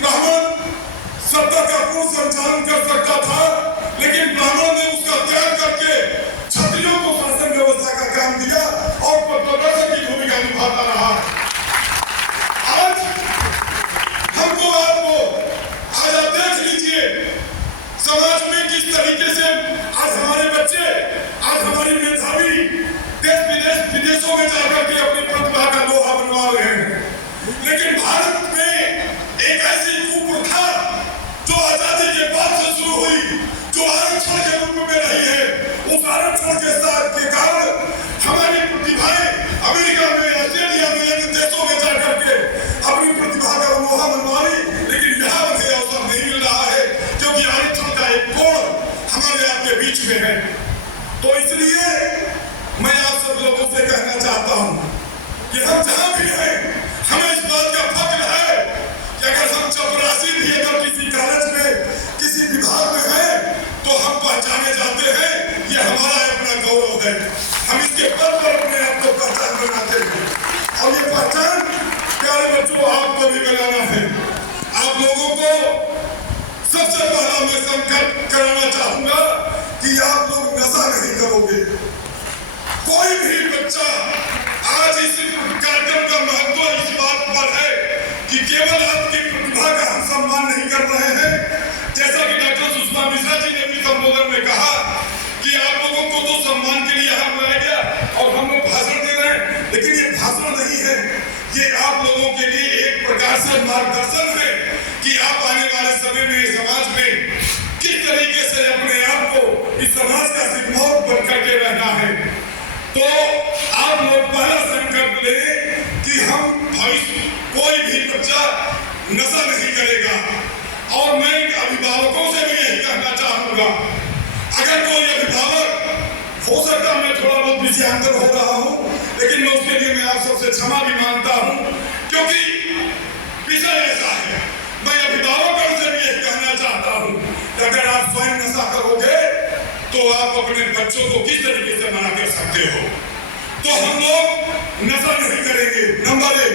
ब्राह्मण सत्ता का पूर्ण संचालन कर सकता था, लेकिन ब्राह्मण ने उसका त्याग करके क्षत्रियों को शासन व्यवस्था का काम दिया और प्रदर्शन की भूमिका निभाता रहा। आज हमको आपको आज आप देख लीजिए समाज में किस तरीके से आज हमारे बच्चे, आज हमारी मेधावी देश विदेशों में जाकर के अपनी प्रतिभा का लोहा बनवा रहे हैं। लेकिन भारत में एक ऐसी कुप्रथा जो आजादी के बाद से शुरू हुई, जो आरक्षण के रूप में रही है, उस आरक्षण के साथ के कारण हमारी प्रतिभाएं अमेरिका में, ऑस्ट्रेलिया में, अन्य देशों में जाकर के अपनी प्रतिभा का लोहा बनवा रही, लेकिन यहाँ उन्हें अवसर नहीं मिल रहा है क्योंकि आरक्षण का एक कोण हमारे आपके बीच में है। तो इसलिए मैं आप सब लोगों से कहना चाहता हूं कि हम जहां भी हैं, हमें इस बात का फख्र है कि अगर हम चपरासी भी अगर किसी कॉलेज में, किसी विभाग में हैं, तो हम पहचाने जाते हैं। ये हमारा अपना गौरव है। हम इसके बल पर अपने आप को पहचान बनाते हैं और ये पहचान प्यारे बच्चों आपको भी बनाना है। आप लोगों को सबसे पहला मैं संकल्प कराना चाहूंगा कि आप लोग नशा नहीं करोगे। कोई भी बच्चा, आज इस कार्यक्रम का महत्व इस बात पर है कि केवल आपकी प्रतिभा का हम सम्मान नहीं कर रहे हैं, जैसा कि डॉक्टर सुषमा मिश्रा जी ने भी संबोधन में कहा कि आप लोगों को तो सम्मान के लिए यहाँ बुलाया गया और हम लोग भाषण दे रहे हैं, लेकिन ये भाषण नहीं है, ये आप लोगों के लिए एक प्रकार से मार्गदर्शन है कि आप आने वाले समय में समाज में किस तरीके से अपने आप को इस समाज का सिरमौर बन करके रहना है। तो आप लोग पहला संकल्प लें कि हम भविष्य कोई भी बच्चा नशा नहीं करेगा। और मैं अभिभावकों से भी यही कहना चाहूंगा, अगर कोई अभिभावक, हो सकता मैं थोड़ा बहुत विषयांतर हो रहा हूं, लेकिन मैं उसके लिए मैं आप सबसे क्षमा भी मांगता हूं क्योंकि विषय ऐसा है। मैं अभिभावकों से भी यही कहना चाहता हूं कि अगर आप स्वयं नशा करोगे तो आप अपने बच्चों को किस तरीके से मना कर सकते हो। तो हम लोग नशा नहीं करेंगे, नंबर 1।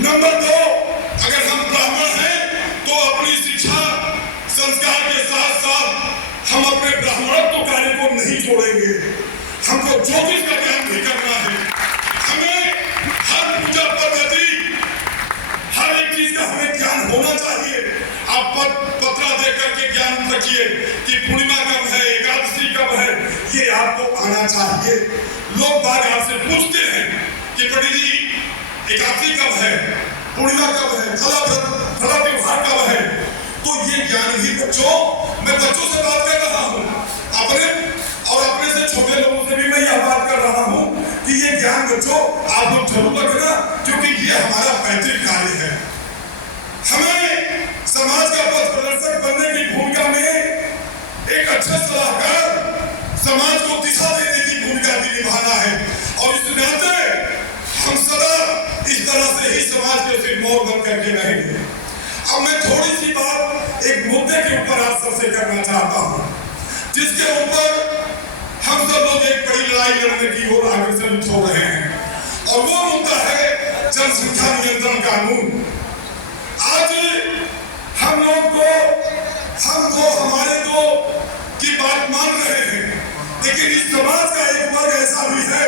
नंबर 2, अगर हम ब्राह्मण हैं तो अपनी शिक्षा संस्कार के साथ साथ हम अपने ब्राह्मणत्व कार्य को नहीं छोड़ेंगे। हमको ज्योतिष का ज्ञान भी करना है। हमें हर पूजा पद्धति, हर एक चीज का हमें ज्ञान होना चाहिए। आप पत्रा दे करके ज्ञान रखिए कि पूर्णिमा कब है, एकादशी कब है, ये आपको आना चाहिए। लोग बाग आपसे पूछते हैं कि पंडित जी एकादशी कब है, पूर्णिमा कब है, फला त्योहार कब है। तो ये ज्ञान भी बच्चों, मैं बच्चों से बात कर रहा हूँ, अपने से छोटे लोगों से भी मैं यह बात कर रहा हूँ कि ये ज्ञान बच्चों आप लोग जरूर रखना, क्योंकि ये हमारा पैतृक कार्य है। हमें समाज का पथ प्रदर्शक बनने की भूमिका में एक अच्छा सलाहकार, समाज को दिशा देने की भूमिका भी निभाना है और इस नाते हम सदा इस तरह से ही समाज के सिरमौर बन करके रहेंगे। अब मैं थोड़ी सी बात एक मुद्दे के ऊपर आप सबसे करना चाहता हूँ, जिसके ऊपर हम सब लोग एक बड़ी लड़ाई लड़ने की ओर अग्रसर हो रहे हैं और वो मुद्दा है जनसंख्या नियंत्रण कानून। आज हम लोग को, हम दो हमारे दो की बात मान रहे हैं, लेकिन इस समाज का एक वर्ग ऐसा भी है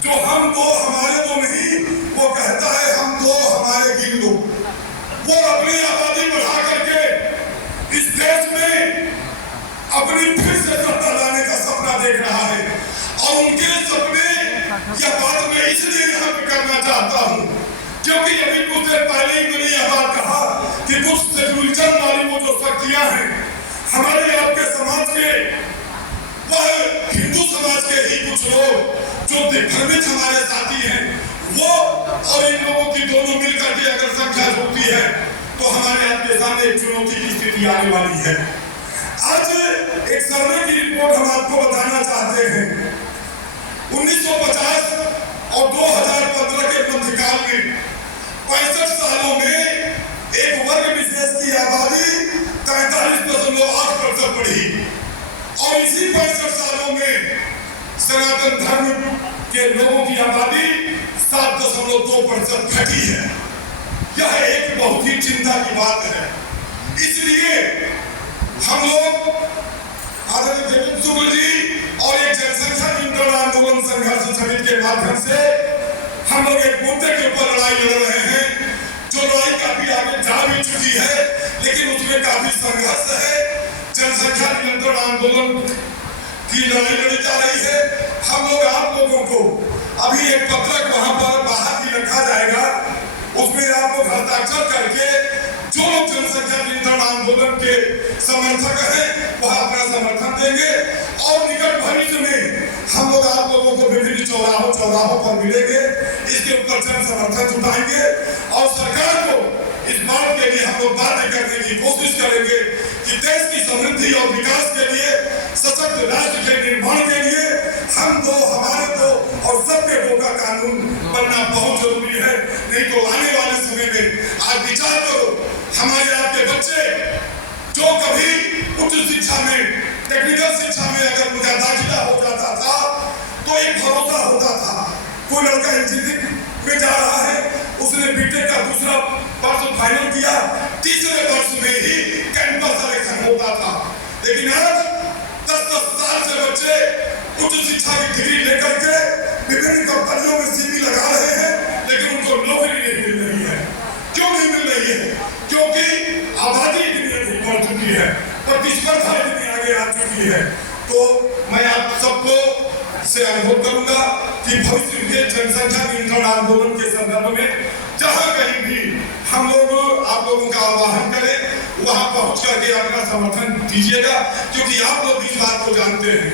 जो हम दो हमारे दो नहीं, वो कहता है हम दो हमारे गिन दो। वो अपनी आबादी बढ़ा करके इस देश में अपनी फिर से सत्ता लाने का सपना देख रहा है और उनके सपने यह बात मैं इसलिए यहाँ पे करना चाहता हूँ क्योंकि अभी कुछ देर पहले ही मैंने यह बात कहा कि कुछ सेक्युलरिज्म वाली वो जो शक्तियां हैं हमारे आपके समाज के, वह हिंदू समाज के ही कुछ लोग जो भ्रमित हमारे साथी हैं, वो और इन लोगों की दोनों मिलकर के अगर संख्या होती है तो हमारे आपके सामने एक चुनौती की स्थिति आने वाली है। आज एक सर्वे की रिपोर्ट हम आपको बताना चाहते हैं। 1950 और 2015 के मध्यकाल में 65 सालों में एक वर्ग विशेष की आबादी 43.8% बढ़ी और इसी 65 सालों में सनातन धर्म के लोगों की आबादी 7.2% घटी है। यह एक बहुत ही चिंता की बात है। इसलिए हम लोग आदरणीय देवेंद्र शुक्ल जी और एक जनसंख्या नियंत्रण आंदोलन संघर्ष समिति के माध्यम से हम लोग एक मुद्दे के ऊपर लड़ाई लड़ रहे हैं, जो लड़ाई काफी आगे जा भी चुकी है, लेकिन उसमें काफी संघर्ष है। जनसंख्या नियंत्रण आंदोलन की लड़ाई लड़ी जा रही है। हम लोग आप लोगों को अभी एक पत्रक वहां पर बाहर भी रखा जाएगा, उसमें आप लोग हस्ताक्षर करके जो लोग जनसंख्या नियंत्रण आंदोलन के समर्थक हैं वह अपना समर्थन देंगे और निकट भविष्य में हम लोग आप लोगों को विभिन्न चौराहों पर मिलेंगे, इसके ऊपर जन समर्थन जुटाएंगे और सरकार को इस बात के लिए हम लोग बातें करने की कोशिश करेंगे कि देश की समृद्धि और विकास के लिए, सशक्त राष्ट्र के निर्माण के लिए हम दो, हमारे दो और सबके दो का कानून बनना बहुत जरूरी है। नहीं तो आने वाले समय में आज विचार करो, हमारे आपके बच्चे जो कभी उच्च शिक्षा में, टेक्निकल शिक्षा में अगर उनका दाखिला हो जाता था तो एक भरोसा होता था, कोई लड़का इंजीनियरिंग में जा रहा है, उसने बीटेक का दूसरा वर्ष फाइनल किया, तीसरे वर्ष में ही कैंपस सिलेक्शन होता था। लेकिन आज 10-10 साल से बच्चे उच्च शिक्षा की डिग्री लेकर के विभिन्न कंपनियों में सीवी लगा रहे हैं, लेकिन उनको नौकरी नहीं मिल रही है। क्यों नहीं मिल रही है? क्योंकि आबादी इतनी अधिक बढ़ चुकी है, प्रतिस्पर्धा इतनी आगे आ चुकी है। तो मैं आप सबको से अनुरोध करूंगा कि भविष्य में जनसंख्या नियंत्रण आंदोलन के संदर्भ में जहां कहीं भी हम लोग आप लोगों का आह्वान करें, वहां पहुंच करके अपना समर्थन दीजिएगा, क्योंकि आप लोग इस बात को जानते हैं